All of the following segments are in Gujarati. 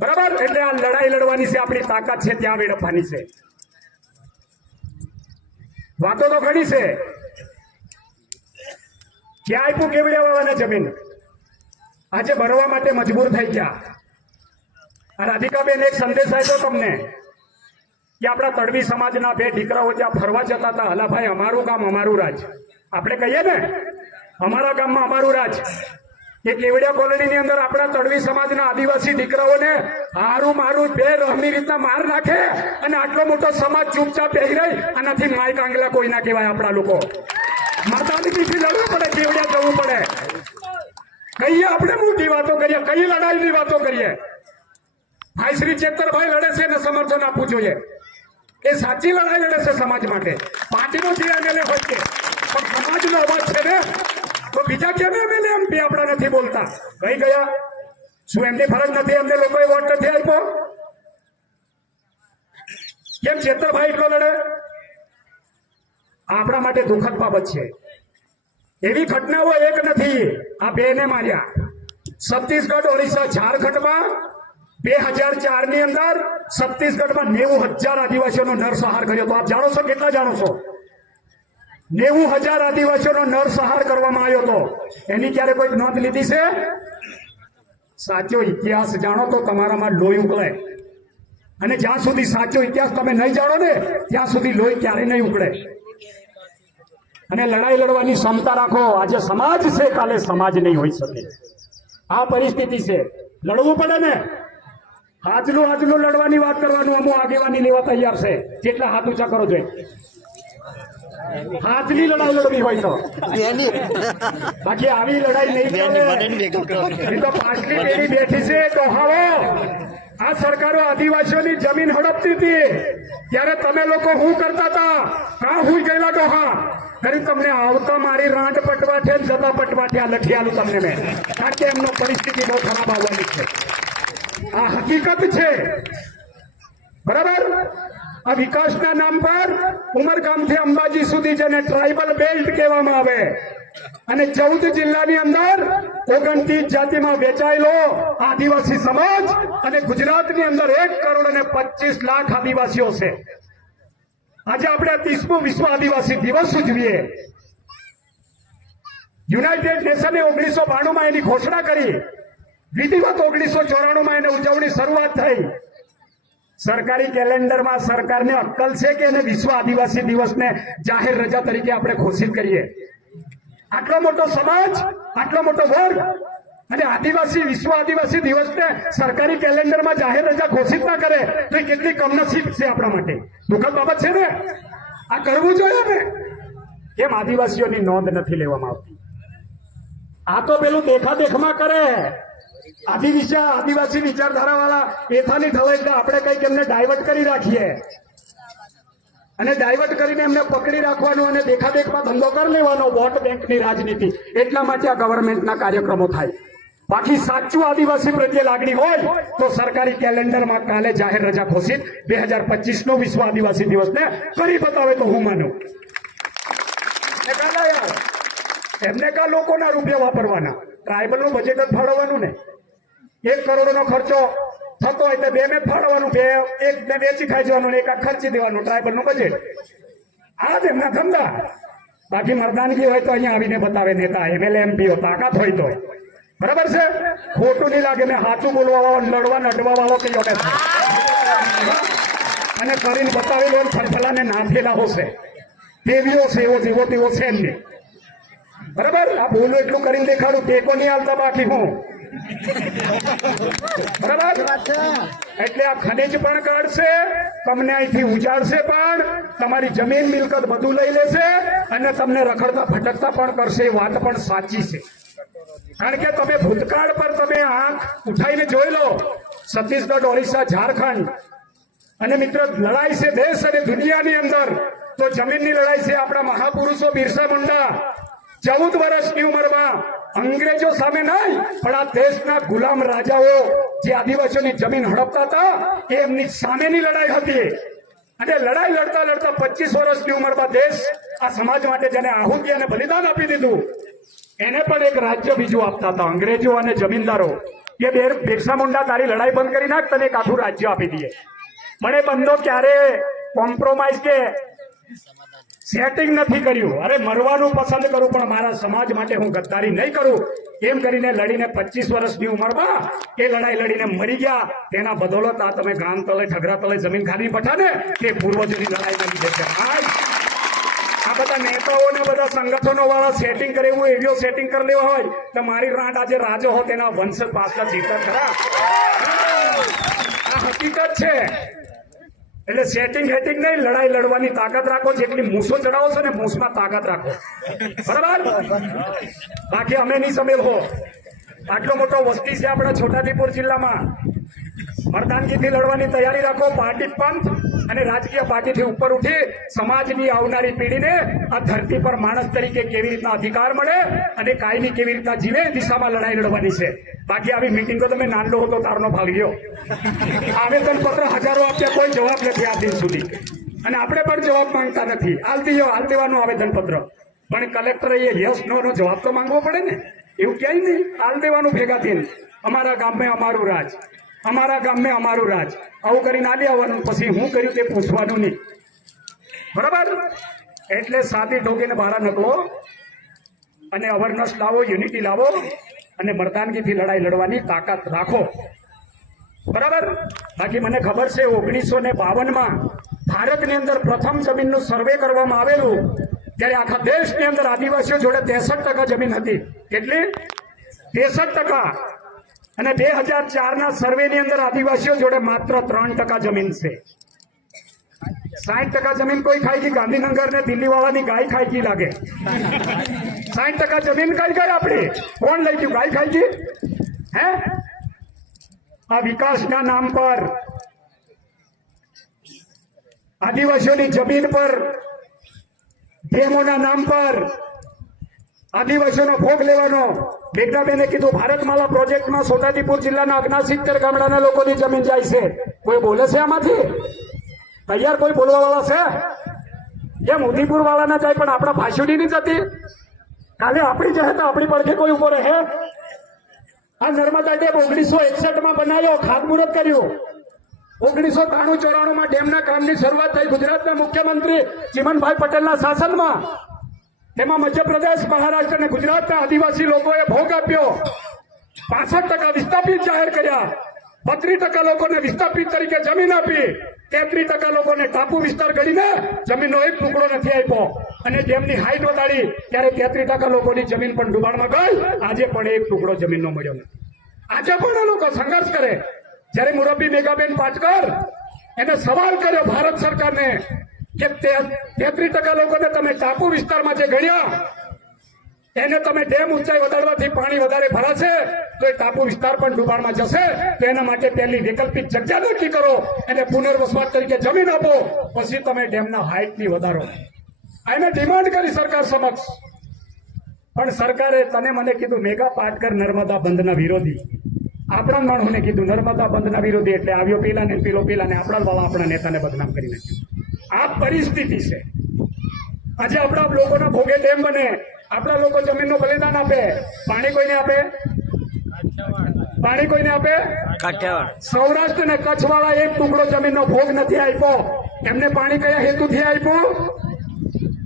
બરાબર, એટલે આ લડાઈ લડવાની છે, આપણી તાકાત છે ત્યાં વેડફવાની છે. વાતો તો ઘણી છે. ક્યાં આપ્યું કેવડિયા વાળાને જમીન? આજે ભરવા માટે મજબૂર થઈ ગયા. રાધિકાબેન એક સંદેશ આપ્યો તમને કે આપણા તડવી સમાજના બે દીકરાઓ ત્યાં ફરવા જતા હતા. હલાભાઈ, અમારું ગામ અમારું રાજ. આપણે કહીએ ને, અમારા ગામમાં અમારું રાજ. એ કેવડિયા કોલોનીની અંદર આપણા તડવી સમાજના આદિવાસી દીકરાઓને હારું મારું બે રહમી રીતના માર નાખે અને આટલો મોટો સમાજ ચૂપચાપ બેહી રહી. આનાથી માય કાંગલા કોઈ ના કહેવાય. આપણા લોકો માતાજીથી લડવું પડે, કેવડિયા જવું પડે. કહીએ આપણે મોટી વાતો કરીએ, કઈ લડાઈની વાતો કરીએ. ભાઈ શ્રી ચેતરભાઈ લડે છે ને સમર્થન આપવું જોઈએ. એ સાચી લડાઈ લડે છે સમાજ માટે. પાર્ટીનો જે એમએલએ હોય છે, પણ સમાજનો અવાજ છે ને, તો બીજા કેમ એમએલએ એમપી આપણા નથી બોલતા? કઈ ગયા? શું એમની ફરજ નથી? એમને લોકોએ વોટ નથી આપ્યો? કેમ ચેતરભાઈ એટલો લડે? આપણા માટે દુઃખદ બાબત છે. એવી ઘટનાઓ એક નથી, આ બેને માર્યા. છત્તીસગઢ, ઓડિશા, ઝારખંડમાં 2004 ની અંદર છત્તીસગઢમાં 90,000 આદિવાસીઓનો નરસંહાર કર્યો હતો. આપ જાણો છો? કેટલા જાણો છો? 90,000 આદિવાસીઓનો નરસંહાર કરવામાં આવ્યો હતો. એની ક્યારે કોઈ નોંધ લીધી છે? સાચો ઇતિહાસ જાણો તો તમારામાં લોહી ઉકળે. અને જ્યાં સુધી સાચો ઇતિહાસ તમે નહીં જાણો ને, ત્યાં સુધી લોહી ક્યારે નહીં ઉકળે. અને લડાઈ લડવાની ક્ષમતા રાખો. આજે સમાજ છે, કાલે સમાજ નહીં હોઈ શકે. આ પરિસ્થિતિ છે. લડવું પડે ને. આજલું લડવાની વાત કરવાનું. અમુક આગેવાની લેવા તૈયાર છે. જેટલા હાથ ઊંચા કરો જોઈએ. હાથની લડાઈ લડવી હોય તો, બાકી આવી લડાઈ નહીં ચાલે. તો પાછલી પેઢી બેઠી છે ડોહાઓ. આ સરકારો આદિવાસીઓની જમીન હડપતી હતી ત્યારે તમે લોકો શું કરતા હતા? કાં હુઈ ગયેલા ડોહા? કરી તમને આવતા મારી રાંટ પટવાઠે, જતા પટવાઠે આ લખી આલું તમને મેં. કારણ કે એમનો પરિસ્થિતિ બહુ ખરાબ આવવાની છે. આ હકીકત છે. બરાબર. આ વિકાસના નામ પર ઉમરગામથી અંબાજી સુધી જેને ટ્રાઇબલ બેલ્ટ કહેવામાં આવે, અને 14 જિલ્લાની અંદર 29 જાતિમાં વેચાયેલો આદિવાસી સમાજ, અને ગુજરાતની અંદર 1,25,00,000 આદિવાસીઓ છે. આજે આપણે 30મો વિશ્વ આદિવાસી દિવસ ઉજવીએ. યુનાઇટેડ નેશને 1992માં એની ઘોષણા કરી. વિધિવત 1994માં એને ઉજવણી શરૂઆત થઈ. સરકારી કેલેન્ડરમાં સરકારને અક્કલ છે કે એને વિશ્વ આદિવાસી દિવસને જાહેર રજા તરીકે આપણે ઘોષિત કરીએ? આટલો મોટો સમાજ, આટલો મોટો વર્ગ, અને આદિવાસી વિશ્વ આદિવાસી દિવસને સરકારી કેલેન્ડરમાં જાહેર રજા ઘોષિત ના કરે તો એ કેટલી કમનસીબ છે આપણા માટે. દુઃખદ બાબત છે ને. આ કરવું જોઈએ ને. કેમ આદિવાસીઓની નોંધ નથી લેવામાં આવતી? આ તો પેલું દેખાદેખમાં કરે. આદિવાસી વિચારધારા વાળા એથાની થવાય એટલે આપણે કઈક એમને ડાયવર્ટ કરી રાખીએ, અને ડાયવર્ટ કરીને એમને પકડી રાખવાનું અને દેખાદેખમાં ધંધો કરી લેવાનો. વોટ બેંકની રાજનીતિ. એટલા માટે આ ગવર્મેન્ટના કાર્યક્રમો થાય. બાકી સાચું આદિવાસી પ્રત્યે લાગણી હોય તો સરકારી કેલેન્ડરમાં કાલે જાહેર રજા ઘોષિત 2025નો વિશ્વ આદિવાસી દિવસને કરી બતાવે તો હું માનું. એમને કા લોકોના રૂપિયા વાપરવાના? ટ્રાઇબલનું બજેટ જ ફાળવવાનું ને. 1 કરોડનો ખર્ચો થતો હોય તો 2 ને ફાળવવાનું, 2 1 ને વેચી ખાઈ જવાનું, 1 ખર્ચી દેવાનું. ટ્રાઇબલનું બજેટ આ જ એમના ધંધા. બાકી મરદાનગી હોય તો અહીંયા આવીને બતાવે નેતા, એમએલએ, એમપીઓ. તાકાત હોય તો. બરાબર છે. ખોટું નહીં લાગે. મેં સાચું બોલવા વાળો, લડવા નડવા વાળો કયો કે અને કરીને બતાવેલો ફરફલાને નાખેલા હશે. દેવીઓ છે, એવો જેવો તેવો છે એમને. બરાબર. આ બોલું એટલું કરીને દેખાડું, ટેકો નહીં આવતા. બાકી હું બરાબર. એટલે આ ખનીજ પણ કાઢશે, તમને અહીંથી ઉજાડશે, પણ તમારી જમીન મિલકત બધું લઈ લેશે, અને તમને રખડતા ભટકતા પણ કરશે. એ વાત પણ સાચી છે. કારણ કે તમે ભૂતકાળ પર તમે આંખ ઉઠાઈને જોઈ લો. છત્તીસગઢ, ઓડિશા, ઝારખંડ, અને મિત્ર લડાઈ છે દેશ અને દુનિયાની અંદર. તો જમીનની લડાઈ છે. આપણા મહાપુરુષો બિરસા મુંડા 14 વર્ષની ઉંમરમાં અંગ્રેજો સામે નહીં, પણ આ દેશના ગુલામ રાજાઓ જે આદિવાસીઓની જમીન હડપતા હતા, એ એમની સામેની લડાઈ હતી. અને લડાઈ લડતા લડતા 25 વર્ષની ઉંમરમાં દેશ આ સમાજ માટે જેને આહુતિ અને બલિદાન આપી દીધું, એને પણ એક રાજ્ય બીજું આપતા હતા અંગ્રેજો અને જમીનદારો. કે બિરસા મુંડા તારી લડાઈ બંધ કરી નાખ, તને એક આખું રાજ્ય આપી દઈએ. મને બંધો ક્યારે કોમ્પ્રોમાઇઝ કે સેટિંગ નથી કર્યું. અરે મરવાનું પસંદ કરું પણ મારા સમાજ માટે હું ગદ્દારી નહીં કરું. એમ કરીને લડીને 25 વર્ષની ઉંમરમાં એ લડાઈ લડીને મરી ગયા. તેના બદોલત આ તમે ગામ તલે ઠગરા તલે જમીન ખાલી બેઠા ને તે પૂર્વજોની લડાઈ લડી જશે. આ બધા નેતાઓને બધા સંગઠનો વાળા સેટિંગ કરે એવું એવી સેટિંગ કરી લેવા હોય તો મારી રાંટ આજે રાજો હો તેના વંશ પાછળ જીતા ખરા. આ હકીકત છે. એટલે સેટિંગ હેટિંગ નહીં, લડાઈ લડવાની તાકાત રાખો. જેટલી મૂસો ચડાવો છો ને મૂસમાં તાકાત રાખો, બરાબર. બાકી અમે નહીં સમેલ હો. આટલો મોટો વસ્તી છે આપણા છોટાઉદેપુર જિલ્લામાં. મર્દાનગીથી લડવાની તૈયારી રાખો. પાર્ટી પંથ અને રાજકીય પાર્ટીથી ઉપર ઉઠી સમાજની આવનારી પેઢીને આ ધરતી પર માણસ તરીકે કેવી રીતના અધિકાર મળે અને કાયમી કેવી રીતના જીવે એ દિશામાં લડાઈ લડવાની છે. બાકી આવી મિટિંગો તમે નાનલો હતો તારનો ભાગ લ્યો. આવેદન પત્ર હજારો આપ્યા, કોઈ જવાબ નથી આ દિન સુધી. અને આપણે પણ જવાબ માંગતા નથી. હાલ દેવાનું આવેદન પત્ર, પણ કલેક્ટરે એ યસ નો નો જવાબ તો માંગવો પડે ને. એવું ક્યાંય નહીં. હાલ દેવાનું ભેગા થઈને અમારા ગામમાં અમારું રાજ, અમારા ગામમાં અમારું રાજ, આવું કરીને આલી આવવાનું. પછી હું કર્યું તે પૂછવાનું નહીં, બરાબર. એટલે સાદી ઢોકીને બહાર નકલો અને અવરનેસ લાવો, યુનિટી લાવો અને મર્દાનગીથી લડાઈ લડવાની તાકાત રાખો, બરાબર. બાકી મને ખબર છે 1952માં ભારતની અંદર પ્રથમ જમીનનું સર્વે કરવામાં આવેલું ત્યારે આખા દેશની અંદર આદિવાસીઓ જોડે 63% જમીન હતી. કેટલી? 63%. અને 2004ના સર્વેની અંદર આદિવાસીઓ જોડે માત્ર 3% જમીન છે. 60% જમીન કોઈ ખાઈ ગઈ? ગાંધીનગર ને દિલ્હી વાળાની ગાય ખાઈ ગઈ લાગે. 60% જમીન કઈ ગઈ આપણી? કોણ લઈ ગયું? ગાય ખાઈ ગઈ? હે? આ વિકાસના નામ પર આદિવાસીઓની જમીન પર ડેમોના નામ પર આદિવાસીઓનો ભોગ લેવાનો. બેગડાબેને કીધું ભારતમાલા પ્રોજેક્ટમાં છોટાઉદેપુર જિલ્લાના 69 ગામડાના લોકોની જમીન જાય છે. કોઈ બોલે છે આમાંથી? તૈયાર કોઈ બોલવા વાળા છે? એમ ઉદયપુર વાળા ના જાય પણ આપણા ભાષુડી નહીં જતી. કાલે આપણી જશે તો આપણી પડખે કોઈ ઉભો રહે? આ નર્મદા ડેમ 1961માં બનાવ્યો, ખાતમુહૂર્ત કર્યું. 1993-94માં ડેમના કામની શરૂઆત થઈ ગુજરાતના મુખ્યમંત્રી ચીમનભાઈ પટેલના શાસનમાં. તેમાં મધ્યપ્રદેશ, મહારાષ્ટ્ર અને ગુજરાતના આદિવાસી લોકોએ ભોગ આપ્યો. 65% વિસ્થાપિત જાહેર કર્યા, 32% લોકોને વિસ્થાપિત તરીકે જમીન આપી, 33% લોકોને ટાપુ વિસ્તાર ગણીને જમીનનો એક ટુકડો નથી આપ્યો. અને ડેમની હાઈટ વધારી ત્યારે 33% લોકોની જમીન પણ ડુબાણમાં ગઈ. આજે પણ એક ટુકડો જમીનનો મળ્યો નથી. આજે પણ આ લોકો સંઘર્ષ કરે. જયારે મુરબ્બી મેઘાબેન પાટકર એને સવાલ કર્યો ભારત સરકારને કે 33% લોકોને તમે ટાપુ વિસ્તારમાં જે ગણ્યા એને તમે ડેમ ઊંચાઈ વધારવાથી પાણી વધારે ભરાશે તો એ ટાપુ વિસ્તાર પણ ડુબાણમાં જશે. તો એના માટે પહેલી વૈકલ્પિક જગ્યા નક્કી કરો, એને પુનર્વસવાટ તરીકે જમીન આપો, પછી તમે ડેમના હાઈટની વધારો. એને ડિમાન્ડ કરી સરકાર સમક્ષ. પણ સરકારે તને મને કીધું મેઘા પાટકર નર્મદા બંધના વિરોધી. આપણા માણસોને કીધું નર્મદા બંધના વિરોધી, એટલે આવ્યો પેલા ને પેલો પેલા ને આપણા વાળા આપણા નેતાને બદનામ કરી નાખ્યું. આ પરિસ્થિતિ છે. આજે આપણા લોકોના ભોગે ડેમ બને, આપણા લોકો જમીનનું બલિદાન આપે, પાણી કોઈને આપે? પાણી કોઈને આપે? સૌરાષ્ટ્ર અને કચ્છ વાળા એક ટુકડો જમીનનો ભોગ નથી આપ્યો. એમને પાણી કયા હેતુથી આપ્યું?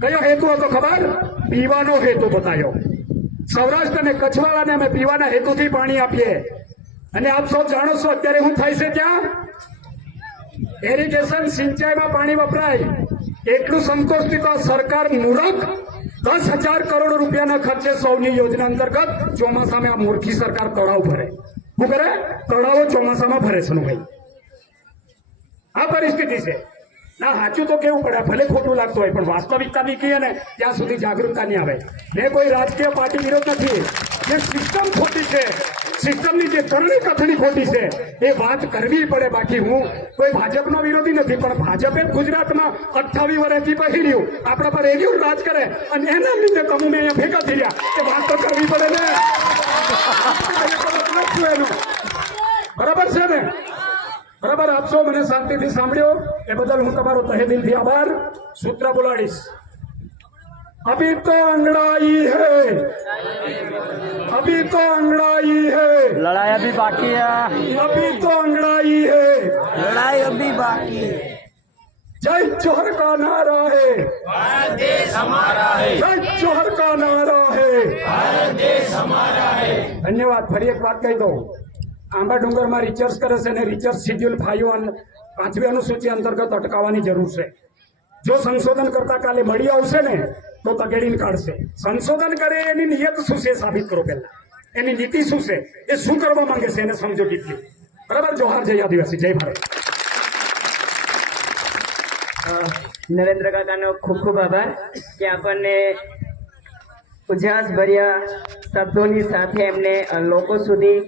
કયો હેતુ હતો ખબર? પીવાનો હેતુ બતાવ્યો. સૌરાષ્ટ્ર અને કચ્છ વાળાને અમે પીવાના હેતુથી પાણી આપીએ. અને આપ સૌ જાણો છો અત્યારે શું થાય છે ત્યાં? ઇરિગેશન સિંચાઈમાં પાણી વપરાય. એટલું સંતોષથી તો સરકાર મૂરખ 10,000 કરોડ રૂપિયાના ખર્ચે સૌની યોજના અંતર્ગત ચોમાસામાં આ મૂર્ખી સરકાર તળાવ ભરે. શું કરે? તળાવો ચોમાસામાં ભરે છે ભાઈ. આ પરિસ્થિતિ છે. ના સાચું તો કેવું પડે, ભલે ખોટું લાગતું હોય પણ વાસ્તવિકતા ની કહીએ ને ત્યાં સુધી જાગૃતતા નહીં આવે. મેં કોઈ રાજકીય પાર્ટી વિરોધ નથી. જે સિસ્ટમ ખોટી છે, સિસ્ટમની જે કરણી કથણી ખોટી છે એ વાત કરવી પડે. બાકી હું કોઈ ભાજપનો વિરોધી નથી, પણ ભાજપે ગુજરાતમાં 28 વર્ષથી પહેર્યું આપણા પર એવું રાજ કરે અને એના લીધે તમે અહીંયા ભેગા થઈ રહ્યા કે વાત તો કરવી પડે ને. બરાબર છે ને? બરાબર આપશો? મને શાંતિથી સાંભળ્યો એ બદલ હું તમારો તહે દિલથી આભાર. સૂત્ર બોલાડીશ. अभी तो अंगड़ाई है, अभी तो अंगड़ाई है, लड़ाई अभी बाकी है, अभी तो अंगड़ाई है, लड़ाई अभी बाकी है। जय जोहर का नारा है, भारत देश हमारा है, जय जोहर का नारा है। भारत देश हमारा है। ધન્યવાદ. ફરી એક વાત કહી દઉં, આંબા ડુંગરમાં રિસર્ચ કરે છે અને રિસર્ચ શેડ્યુલ 5મી અનુસૂચિ અંતર્ગત અટકાવવાની જરૂર છે. જો સંશોધન કરતા કાલે મળી આવશે ને તો તગેડીને કાઢશે. સંશોધન કરે એની નિયત શું છે સાબિત કરો, પહેલા એની નીતિ શું છે, એ શું કરવા માંગે છે એને સમજો ડીપલી. બરાબર. જોહાર. જય આદિવાસી, જય ભારત. નરેન્દ્ર કાકાનો ખૂબ ખૂબ આભાર કે આપણને ઉજાસ ભર્યા શબ્દોની સાથે એમને લોકો સુધી